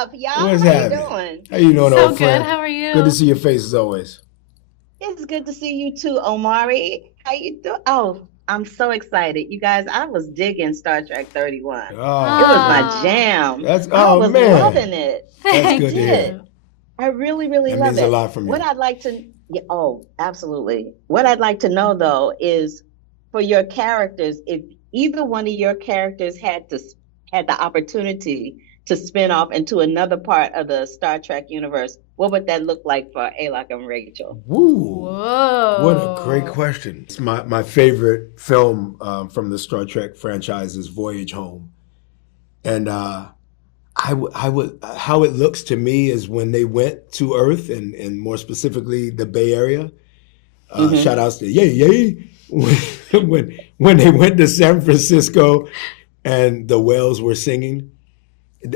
up, y'all? What's How you happening? doing? How you doing, So old good. friend? How are you? Good to see your face as always. It's good to see you too, Omari. How you doing? Oh, I'm so excited. You guys, I was digging Star Trek 31. It Oh, was my man. Ah, jam. That's I oh was man. loving it. That's I thank good to hear. did. you. I really, really That love means a it. lot from What you. I'd like to, yeah, oh, absolutely. What I'd like to know though is for your characters, if either one of your characters had the opportunity to spin off into another part of the Star Trek universe, what would that look like for Alok and Rachel? Woo. What a great Whoa. question. It's my favorite film from the Star Trek franchise is Voyage Home. And I would how it looks to me is when they went to Earth and more specifically the Bay Area. Shout Mm-hmm. outs to Yay Yay when they went to San Francisco and the whales were singing.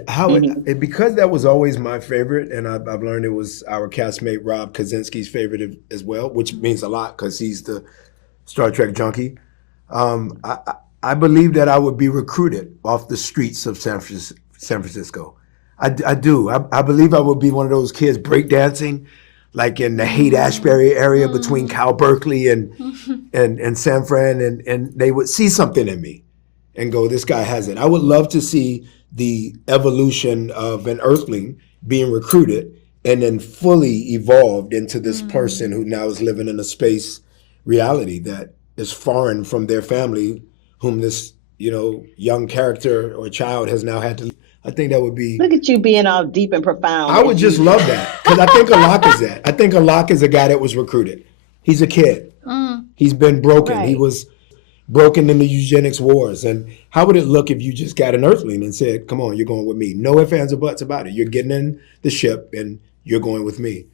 How Mm-hmm. because that was always my favorite, and I've learned it was our castmate Rob Kaczynski's favorite as well, which means a lot because he's the Star Trek junkie. Um, I, I I believe that I would be recruited off the streets of San Francisco. I do. I believe I would be one of those kids breakdancing, like in the Haight Mm, Ashbury area between mm. Cal Berkeley and San Fran, and they would see something in me and go, this guy has it. I would love to see the evolution of an Earthling being recruited and then fully evolved into this person Mm. who now is living in a space reality that is foreign from their family, whom this young character or child has now had to. I think that would be. Look at you being all deep and profound I as would just love usual. that because I think Alok is that. I think Alok is a guy that was recruited. He's a kid. Mm. He's been broken. He Right. was broken in the eugenics wars. And how would it look if you just got an Earthling and said, "Come on, you're going with me. No ifs, ands, or buts about it. You're getting in the ship and you're going with me."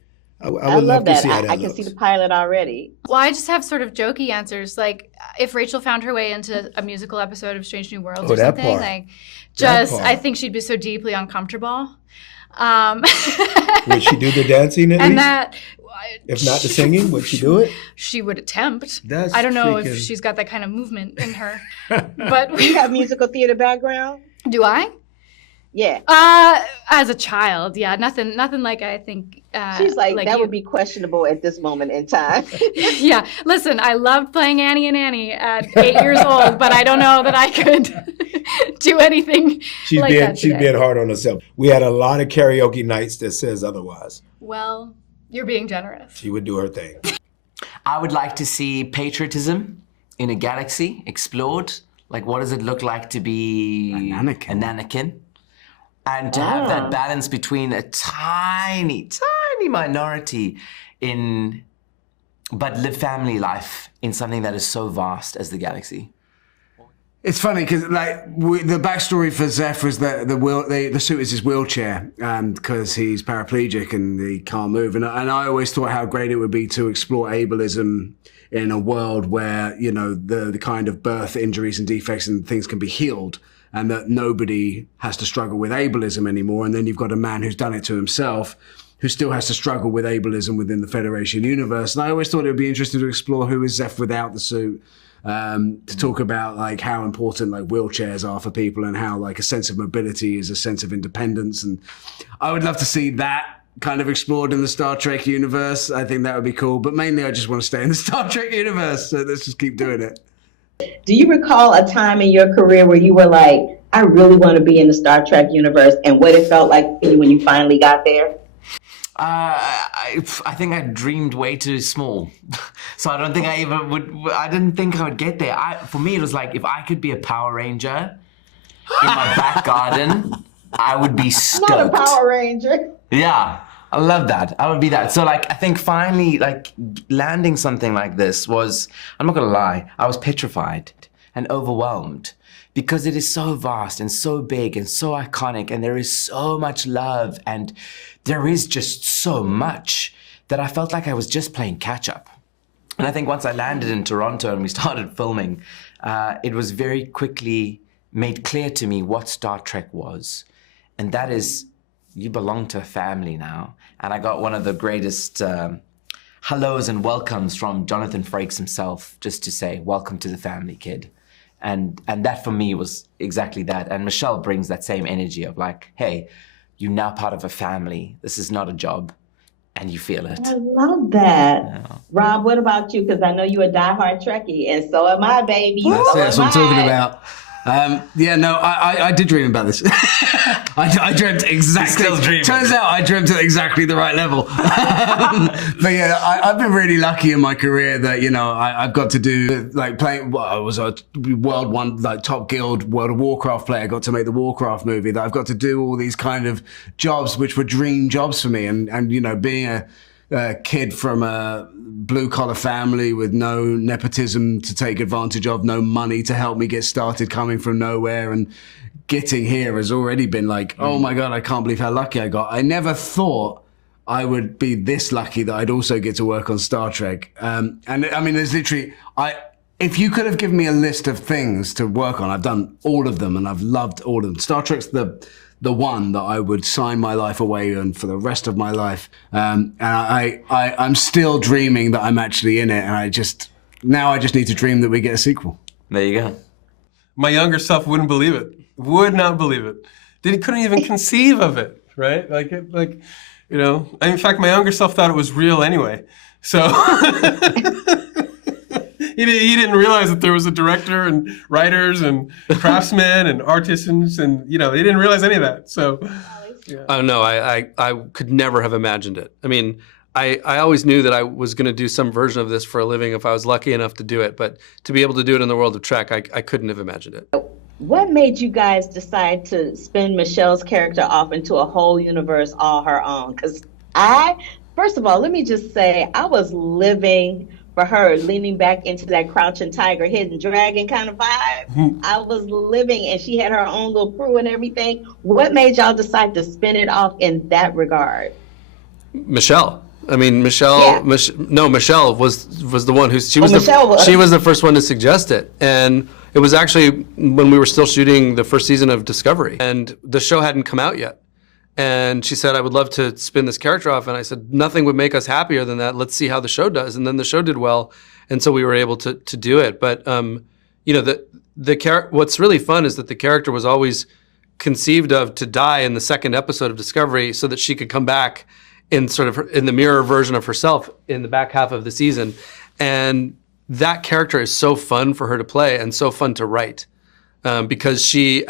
I I would love love to that. see how I that can see the looks. pilot already. Well, I just have sort of jokey answers. Like, if Rachel found her way into a musical episode of Strange New Worlds Oh, or that something, part. like, That I part. think she'd be so deeply uncomfortable. Um, Would she do the dancing at and least? that If not the singing, would she do it? she would attempt. That's I don't know if freaking. she's got that kind of movement in her, but Do you have musical theater background? do I? Yeah. As a child, yeah, nothing like I think She's like, like that would you. be questionable at this moment in time. Yeah, listen, I loved playing Annie and Annie at 8 years old, but I don't know that I could do anything like that She's being today. hard on herself. We had a lot of karaoke nights that says otherwise. Well, you're being generous. She would do her thing. I would like to see patriotism in a galaxy explored. Like, what does it look like to be Anakin. a Anakin? And to have that Ah. balance between a tiny, tiny minority but live family life in something that is so vast as the galaxy. It's funny because the backstory for Zeph was that the suit is his wheelchair, because he's paraplegic and he can't move. And I always thought how great it would be to explore ableism in a world where the kind of birth injuries and defects and things can be healed, and that nobody has to struggle with ableism anymore. And then you've got a man who's done it to himself, who still has to struggle with ableism within the Federation universe. And I always thought it would be interesting to explore who is Zeph without the suit. To talk about like how important like wheelchairs are for people and how like a sense of mobility is a sense of independence. And I would love to see that kind of explored in the Star Trek universe. I think that would be cool. But mainly I just want to stay in the Star Trek universe. So let's just keep doing it. Do you recall a time in your career where you were like, I really want to be in the Star Trek universe, and what it felt like for you when you finally got there? I think I dreamed way too small. So I don't think I didn't think I would get there. For me, it was like, if I could be a Power Ranger in my back garden, I would be Not a stoked. Power Ranger. Yeah, I love that. I would be that. So like, I think finally like landing something like this was, I'm not gonna lie, I was petrified and overwhelmed because it is so vast and so big and so iconic, and there is so much love and there is just so much that I felt like I was just playing catch up. And I think once I landed in Toronto and we started filming, it was very quickly made clear to me what Star Trek was. And that is, you belong to a family now. And I got one of the greatest hellos and welcomes from Jonathan Frakes himself, just to say, welcome to the family, kid. And that for me was exactly that. And Michelle brings that same energy of like, hey, You're now part of a family. This is not a job, and you feel it. I love that. Rob, what about you? Because I know you're a diehard Trekkie, and so am I, baby. That's So what I'm am talking I. about. I did dream about this. I dreamt exactly. Still dreaming. Turns out I dreamt at exactly the right level. But yeah, I've been really lucky in my career that, you know, I've got to do like playing. Well, I was a World One, like top guild World of Warcraft player. I got to make the Warcraft movie. That I've got to do all these kind of jobs which were dream jobs for me. And you know, being a kid from a blue-collar family with no nepotism to take advantage of, no money to help me get started, coming from nowhere, and getting here has already been like, oh my God, I can't believe how lucky I got. I never thought I would be this lucky that I'd also get to work on Star Trek. And I mean, there's literally, if you could have given me a list of things to work on, I've done all of them and I've loved all of them. Star Trek's the one that I would sign my life away on for the rest of my life. And I'm still dreaming that I'm actually in it. And now I just need to dream that we get a sequel. There you go. My younger self wouldn't believe it. Would not believe it. Couldn't even conceive of it, right? You know, in fact, my younger self thought it was real anyway. So he didn't realize that there was a director and writers and craftsmen and artisans, and you know, he didn't realize any of that. So, yeah. Oh no, I could never have imagined it. I mean, I always knew that I was going to do some version of this for a living if I was lucky enough to do it, but to be able to do it in the world of Trek, I couldn't have imagined it. What made you guys decide to spin Michelle's character off into a whole universe all her own? Because first of all, let me just say, I was living for her, leaning back into that Crouching Tiger, Hidden Dragon kind of vibe. I was living, and she had her own little crew and everything. What made y'all decide to spin it off in that regard? Michelle. I mean, Michelle. Yeah. Michelle was the one she was Michelle was the first one to suggest it, and it was actually when we were still shooting the first season of Discovery, and the show hadn't come out yet. And she said, I would love to spin this character off. And I said, nothing would make us happier than that. Let's see how the show does. And then the show did well. And so we were able to do it. But, you know, what's really fun is that the character was always conceived of to die in the second episode of Discovery so that she could come back in sort of in the mirror version of herself in the back half of the season. And that character is so fun for her to play and so fun to write because she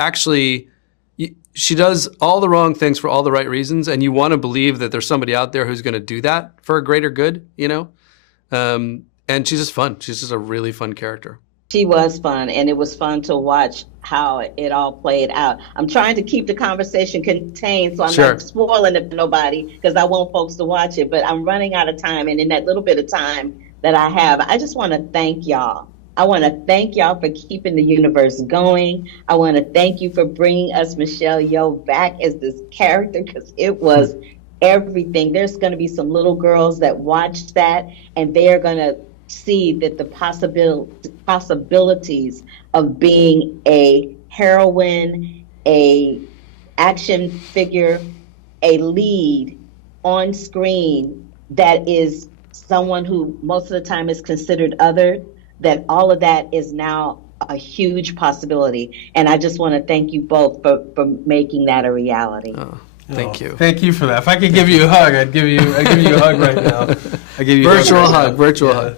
does all the wrong things for all the right reasons, and you want to believe that there's somebody out there who's going to do that for a greater good, you know? And she's just fun. She's just a really fun character. She was fun, and it was fun to watch how it all played out. I'm trying to keep the conversation contained, so I'm Sure. not spoiling it for nobody because I want folks to watch it, but I'm running out of time, and in that little bit of time that I have, I just want to thank y'all. I want to thank y'all for keeping the universe going. I want to thank you for bringing us Michelle Yeoh back as this character because it was everything. There's going to be some little girls that watch that, and they're going to see that the possibilities of being a heroine, a action figure, a lead on screen that is someone who most of the time is considered othered, that all of that is now a huge possibility. And I just want to thank you both for making that a reality. Thank you. Thank you for that. If I could give you a hug, I'd give you a hug right now. I give you Virtual a hug. Virtual hug.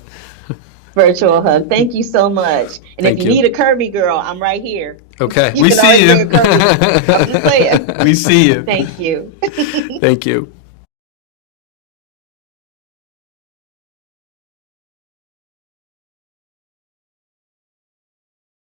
Virtual hug. Thank you so much. And Thank if you you. need a curvy girl, I'm right here. Okay. We can see always you. bring a curvy girl. I'm just saying. We see you. Thank you. Thank you.